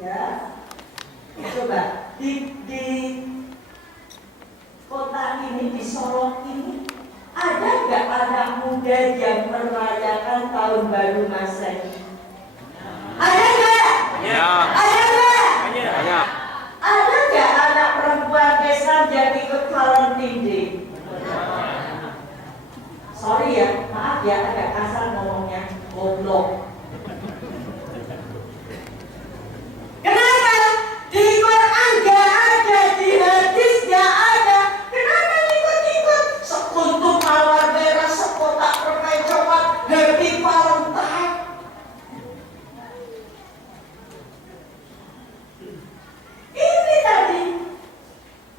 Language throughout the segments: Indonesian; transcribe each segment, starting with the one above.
Ya, coba di kota ini, di Solo ini, ada nggak anak muda yang merayakan tahun baru Masehi? Ada nggak? Ya. Ada nggak? Banyak. Ada nggak anak perempuan Islam yang ikut Valentine Day? Sorry ya, maaf ya, agak kasar ngomongnya, goblok. Kenapa? Di Quran nggak ada, di hadis nggak ada. Kenapa ikut-ikut? Sekuntum mawar merah, sekotak permen coklat, Happy Valentine. Ini tadi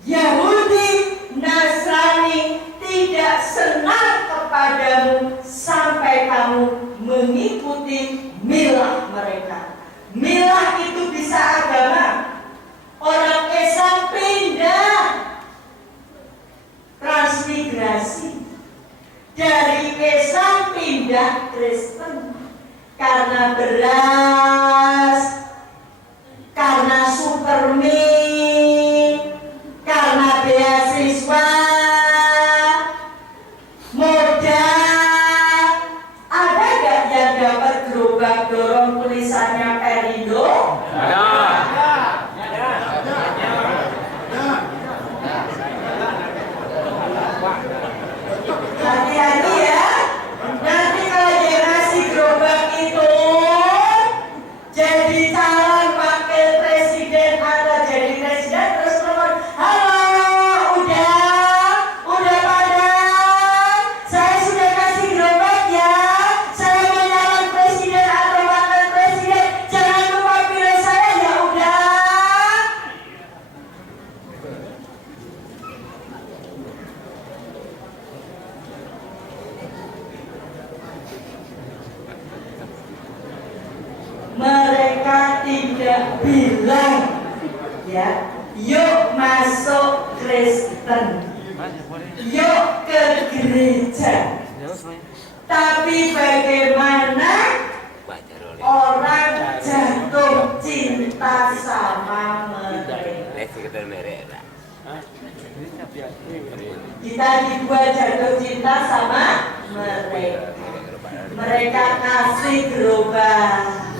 Yahudi, Nasrani tidak senang kepadamu sampai kamu mengikuti milah mereka. Milah itu bisa agama. Orang Islam pindah, transmigrasi dari Islam pindah Kristen karena beras, karena supermie, karena beasiswa, modal. Ada gak yang dapat gerobak dorong tulisannya Perindo? Ada. Hati-hati ya. Nanti kalau dia ngasih gerobak itu jadi calon wakil presiden atau jadi presiden, terus telepon, halo, udah padam, saya sudah kasih gerobak ya, saya mau calon presiden atau wakil presiden, jangan lupa pilih saya ya udah. Mereka tidak bilang ya, yuk masuk Kristen, yuk ke gereja. Tapi bagaimana orang jatuh cinta sama mereka? Kita dibuat jatuh cinta sama mereka. Mereka kasih gerobak,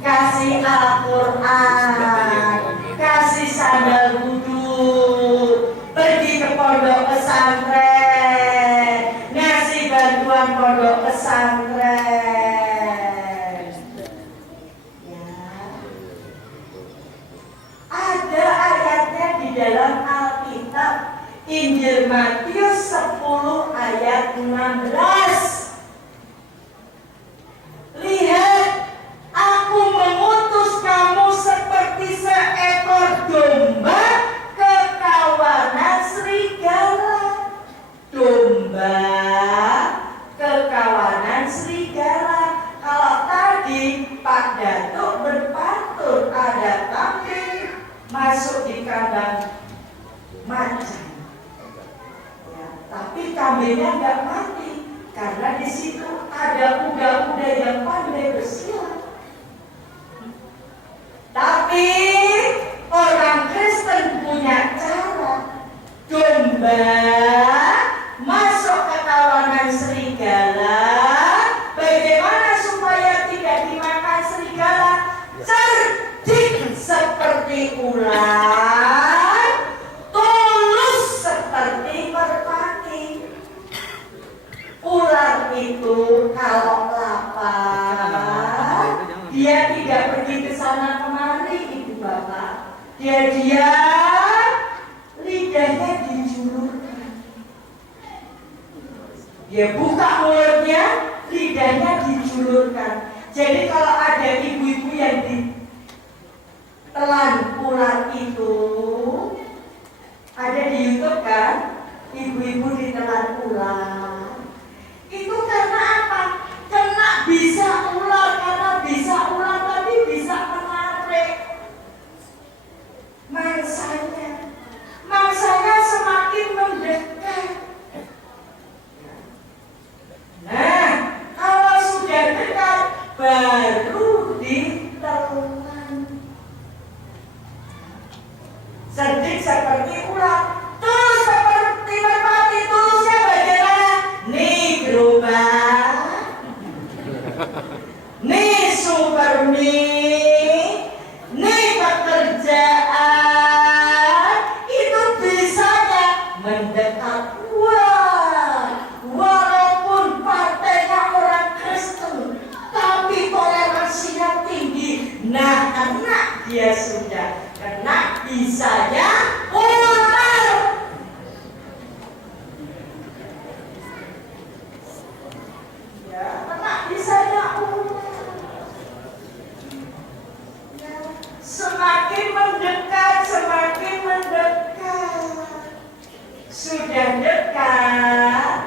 kasih Al-Quran, kasih sandal wudhu, pergi ke pondok pesantren, ngasih bantuan pondok pesantren. Ya. Ada ayatnya di dalam Alkitab, Injil Matius 10 ayat 16. Lihat, aku mengutus kamu seperti seekor domba ke kawanan serigala. Domba ke kawanan serigala. Kalau tadi Pak Datuk berpantun ada kambing masuk di kandang macan. Ya, tapi kambingnya nggak mati karena di situ ada kuda-kuda yang pandai bersilat. Tapi orang Kristen punya cara. Domba masuk ke kawanan serigala. Bagaimana supaya tidak dimakan serigala? Cerdik seperti ular, tulus seperti merpati. Ular itu kalau lapar, dia tidak pergi ke sana kemari, ibu bapak. Dia diam, lidahnya dijulurkan. Dia buka mulutnya, lidahnya dijulurkan. Jadi kalau ada ibu-ibu yang ditelan ular itu, ada di YouTube kan, ibu-ibu ditelan ular. Itu karena apa? Karena bisa ular, karena bisa ular tadi bisa menarik mangsanya. Mangsanya semakin mendekat. Nah, kalau sudah dekat baru ditelan. seperti ular, tulus seperti merpati, tulusnya bagaimana? Nih gerobak, nih Supermi, nih pekerjaan, itu bisanya mendekat. Wah, walaupun partainya orang Kristen, tapi toleransinya tinggi. Nah, karena dia sudah kena bisanya ular. Ya, kena bisanya ular. Ya, semakin mendekat, semakin mendekat. Sudah dekat,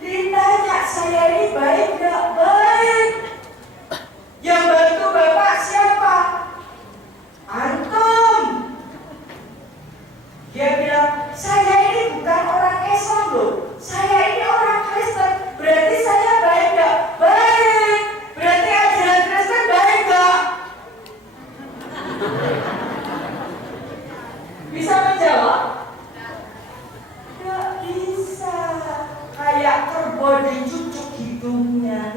ditanya, saya ini baik gak? Baik. Yang bantu Bapak siapa? Antum. Dia bilang, saya ini bukan orang Islam loh, saya ini orang Kristen. Berarti saya baik gak? Baik. Berarti ajaran Kristen baik gak? Bisa menjawab? Gak bisa. Kayak kerbau dicucuk hidungnya.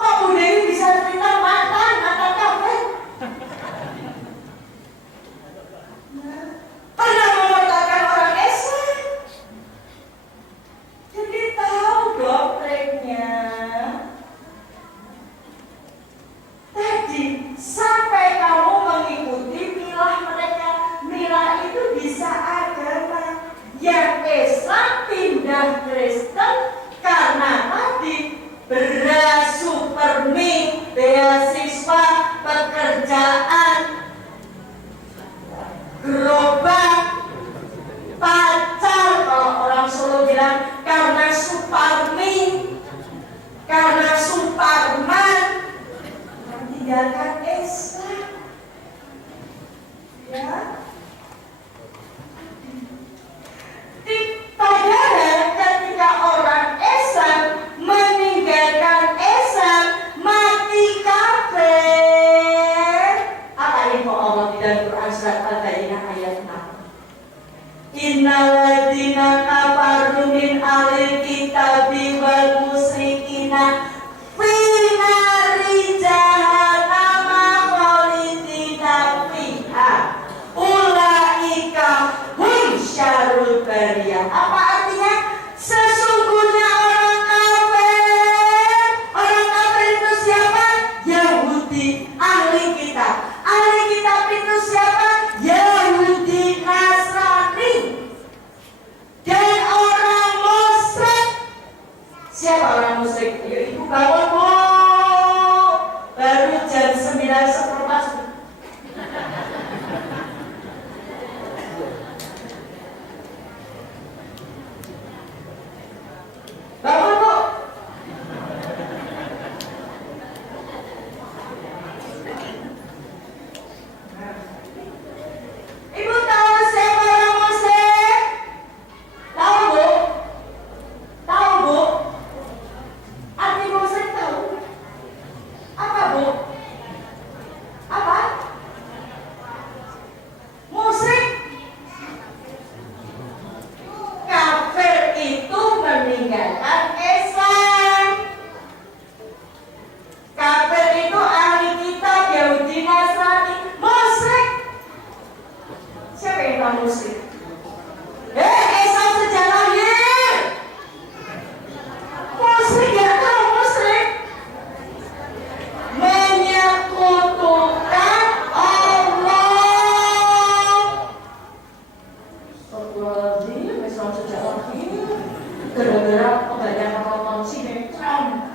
Kok Bu Dewi bisa cerita mantan kafe? Pernah mematakan orang Islam. Jadi tahu doktrinnya. Tadi sampai kamu mengikuti milah mereka. Milah itu bisa agama. Yang Islam pindah Kristen karena tadi beras, Supermi, beasiswa, pekerjaan, gerobak, pacar. Kalau orang Solo bilang karena Suparmi, karena Suparman, meninggalkan Islam. Ya. Padahal ketika orang Islam meninggalkan Islam, mati kafir. Apa info Allah di dalam Quran surat Al-Baqarah ayat 6? Innal ladzina kafaru min ahlil kitabi wal musyrikina fi nari jahannama khalidina fiha ulaika hum syarrul bariyah. Apa artinya? Sesungguhnya orang kafir itu siapa? Yahudi, ahli kitab. Ahli kitab itu siapa? Yahudi, Nasrani. Dan orang musyrik. Siapa orang musyrik? Ya, ibu bangun bu. Baru jam 9:15. Bangun bu. Ibu tahu siapa orang musyrik? Tahu bu? Tahu bu? Arti musyrik tahu? Apa bu? Apa? Musyrik kafir itu meninggalkan Islam. Kafir itu ahli kitab, Yahudi, Nasrani. Musyrik, siapa yang tahu musyrik? Islam sejak lahir. Musyrik gak tahu musyrik. Menyekutukan Allah. Astagfirullahaladzim, Islam sejak lahir. Gara-gara kebanyakan nonton sinetron.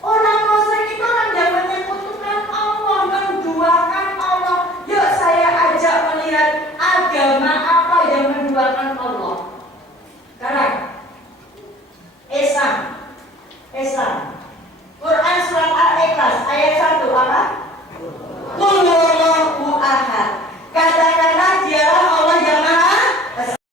Orang musyrik itu orang yang menyekutukan Allah, menduakan Allah. Yuk saya ajak melihat agama apa yang menduakan Allah. Sekarang Islam. Quran surat Al-Ikhlas ayat 1 apa?